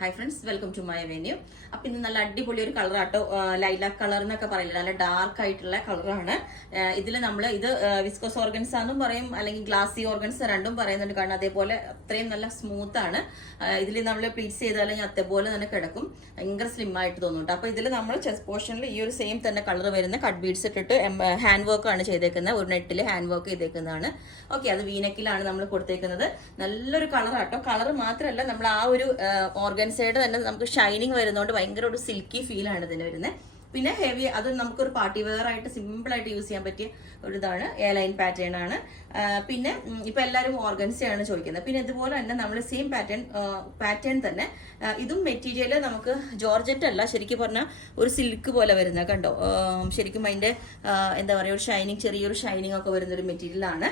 Hi friends, welcome to my venue. അപ്പൊ ഇന്ന് നല്ല അടിപൊളി ഒരു കളറാട്ടോ, ലൈലാക് കളർ എന്നൊക്കെ പറയില്ല, നല്ല ഡാർക്ക് ആയിട്ടുള്ള കളറാണ്. ഇതിൽ നമ്മൾ ഇത് വിസ്കോസ് ഓർഗൻസ് എന്നും പറയും, അല്ലെങ്കിൽ ഗ്ലാസി ഓർഗൻസ് രണ്ടും പറയുന്നുണ്ട്. കാരണം അതേപോലെ അത്രയും നല്ല സ്മൂത്ത് ആണ്. ഇതിൽ നമ്മൾ പ്ലീറ്റ്സ് ചെയ്താൽ അല്ലെങ്കിൽ അതേപോലെ തന്നെ കിടക്കും, ഭയങ്കര സ്ലിം ആയിട്ട് തോന്നുന്നുണ്ട്. അപ്പൊ ഇതിൽ നമ്മൾ ചെസ്റ്റ് പോർഷനിൽ ഈ ഒരു സെയിം തന്നെ കളർ വരുന്ന കട്ട് ബീഡ്സ് ഇട്ടിട്ട് ഹാൻഡ് വർക്ക് ആണ് ചെയ്തേക്കുന്നത്. ഒരു നെറ്റിൽ ഹാൻഡ് വർക്ക് ചെയ്തേക്കുന്നതാണ്. ഓക്കെ, അത് വീനെക്കിലാണ് നമ്മൾ കൊടുത്തേക്കുന്നത്. നല്ലൊരു കളറാട്ടോ. കളർ മാത്രമല്ല, നമ്മൾ ആ ഒരു ഓർഗൻസൈഡ് തന്നെ നമുക്ക് ഷൈനിങ് വരുന്നതുകൊണ്ട് ഭയങ്കര ഒരു സിൽക്കി ഫീൽ ആണ് ഇതിന് വരുന്നത്. പിന്നെ ഹെവി, അത് നമുക്കൊരു പാർട്ടി വെയർ ആയിട്ട് സിമ്പിൾ ആയിട്ട് യൂസ് ചെയ്യാൻ പറ്റിയ ഒരു ഇതാണ്. എ ലൈൻ പാറ്റേൺ ആണ്. പിന്നെ ഇപ്പൊ എല്ലാവരും ഓർഗൻസയാണ് ചോദിക്കുന്നത്. പിന്നെ ഇതുപോലെ തന്നെ നമ്മൾ സെയിം പാറ്റേൺ തന്നെ ഇതും മെറ്റീരിയൽ നമുക്ക് ജോർജറ്റ് അല്ല, ശരിക്കും പറഞ്ഞാൽ ഒരു സിൽക്ക് പോലെ വരുന്ന കണ്ടോ. ശരിക്കും അതിന്റെ എന്താ പറയുക, ഒരു ഷൈനിങ്, ചെറിയൊരു ഷൈനിങ് ഒക്കെ വരുന്ന ഒരു മെറ്റീരിയൽ ആണ്.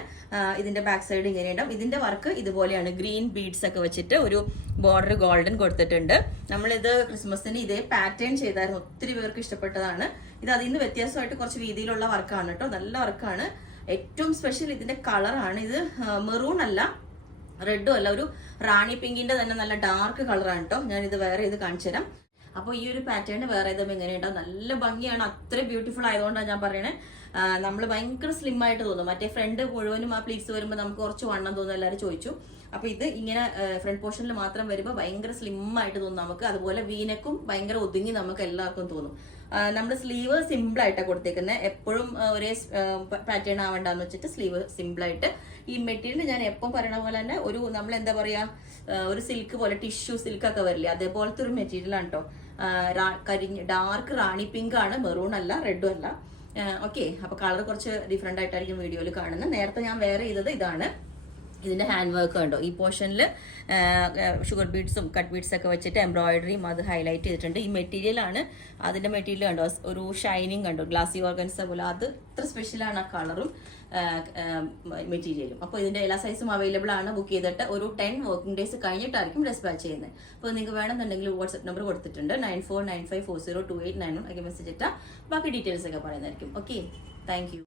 ഇതിന്റെ ബാക്ക് സൈഡ് ഇങ്ങനെ ഉണ്ടാവും. ഇതിന്റെ വർക്ക് ഇതുപോലെയാണ്, ഗ്രീൻ ബീഡ്സ് ഒക്കെ വെച്ചിട്ട് ഒരു ബോർഡർ ഗോൾഡൻ കൊടുത്തിട്ടുണ്ട്. നമ്മളിത് ക്രിസ്മസിന് ഇതേ പാറ്റേൺ ചെയ്തായിരുന്നു, ഒത്തിരി പേർക്ക് ഇഷ്ടപ്പെട്ടതാണ്. ഇത് അതിൽ നിന്ന് വ്യത്യാസമായിട്ട് കുറച്ച് രീതിയിലുള്ള വർക്കാണ് കേട്ടോ, നല്ല വർക്കാണ്. ഏറ്റവും സ്പെഷ്യൽ ഇതിന്റെ കളറാണ്. ഇത് മെറൂൺ അല്ല, റെഡും അല്ല, ഒരു റാണി പിങ്കിന്റെ തന്നെ നല്ല ഡാർക്ക് കളറാണ് കേട്ടോ. ഞാൻ ഇത് വേറെ ഇത് കാണിച്ചു തരാം. അപ്പോൾ ഈ ഒരു പാറ്റേൺ വേറെ ഇതും എങ്ങനെയുണ്ടാവും, നല്ല ഭംഗിയാണ്. അത്ര ബ്യൂട്ടിഫുൾ ആയതുകൊണ്ടാണ് ഞാൻ പറയണേ. നമ്മൾ ഭയങ്കര സ്ലിം ആയിട്ട് തോന്നും. മറ്റേ ഫ്രണ്ട് മുഴുവനും ആ പ്ലീറ്റ്സ് വരുമ്പോൾ നമുക്ക് കുറച്ച് വണ്ണം തോന്നും, എല്ലാവരും ചോദിച്ചു. അപ്പൊ ഇത് ഇങ്ങനെ ഫ്രണ്ട് പോർഷനിൽ മാത്രം വരുമ്പോൾ ഭയങ്കര സ്ലിം ആയിട്ട് തോന്നും നമുക്ക്. അതുപോലെ വീനക്കും ഭയങ്കര ഒതുങ്ങി നമുക്ക് എല്ലാവർക്കും തോന്നും. നമ്മുടെ സ്ലീവ് സിമ്പിൾ ആയിട്ടാണ് കൊടുത്തേക്കുന്നത്. എപ്പോഴും ഒരേ പാറ്റേൺ ആവണ്ടെന്ന് വെച്ചിട്ട് സ്ലീവ് സിമ്പിൾ ആയിട്ട്. ഈ മെറ്റീരിയൽ ഞാൻ എപ്പം പറയണ പോലെ തന്നെ ഒരു നമ്മൾ എന്താ പറയാ, ഒരു സിൽക്ക് പോലെ, ടിഷ്യൂ സിൽക്ക് ഒക്കെ വരില്ലേ, അതേപോലത്തെ ഒരു മെറ്റീരിയൽ ആണ് കേട്ടോ. ഡാർക്ക് റാണി പിങ്ക് ആണ്, മെറൂൺ അല്ല, റെഡും അല്ല. ഓക്കെ, അപ്പൊ കളർ കുറച്ച് ഡിഫറെന്റ് ആയിട്ടായിരിക്കും വീഡിയോയിൽ കാണുന്നത്. നേരത്തെ ഞാൻ വേറെ ചെയ്തത് ഇതാണ്. ഇതിന്റെ ഹാൻഡ് വർക്ക് കണ്ടോ, ഈ പോർഷനിൽ ഷുഗർ ബീഡ്സും കട്ട് ബീഡ്സ് ഒക്കെ വെച്ചിട്ട് എംബ്രോയിഡറിയും അത് ഹൈലൈറ്റ് ചെയ്തിട്ടുണ്ട്. ഈ മെറ്റീരിയൽ ആണ്, അതിന്റെ മെറ്റീരിയൽ കണ്ടോ, ഒരു ഷൈനിങ് കണ്ടോ, ഗ്ലാസി ഓർഗൻസ പോലെ. അത് ഇത്ര സ്പെഷ്യലാണ് ആ കളറും മെറ്റീരിയലും. അപ്പോൾ ഇതിന്റെ എല്ലാ സൈസും അവൈലബിൾ ആണ്. ബുക്ക് ചെയ്തിട്ട് ഒരു 10 വർക്കിംഗ് ഡേയ്സ് കഴിഞ്ഞിട്ടായിരിക്കും ഡിസ്പാച്ച് ചെയ്യുന്നത്. അപ്പോൾ നിങ്ങൾക്ക് വേണമെന്നുണ്ടെങ്കിൽ വാട്സ്ആപ്പ് നമ്പർ കൊടുത്തിട്ടുണ്ട്, 9495402891. ഒക്കെ മെസ്സേജ് ഇട്ടാൽ ബാക്കി ഡീറ്റെയിൽസ് ഒക്കെ പറയുന്നതായിരിക്കും. Okay, thank you.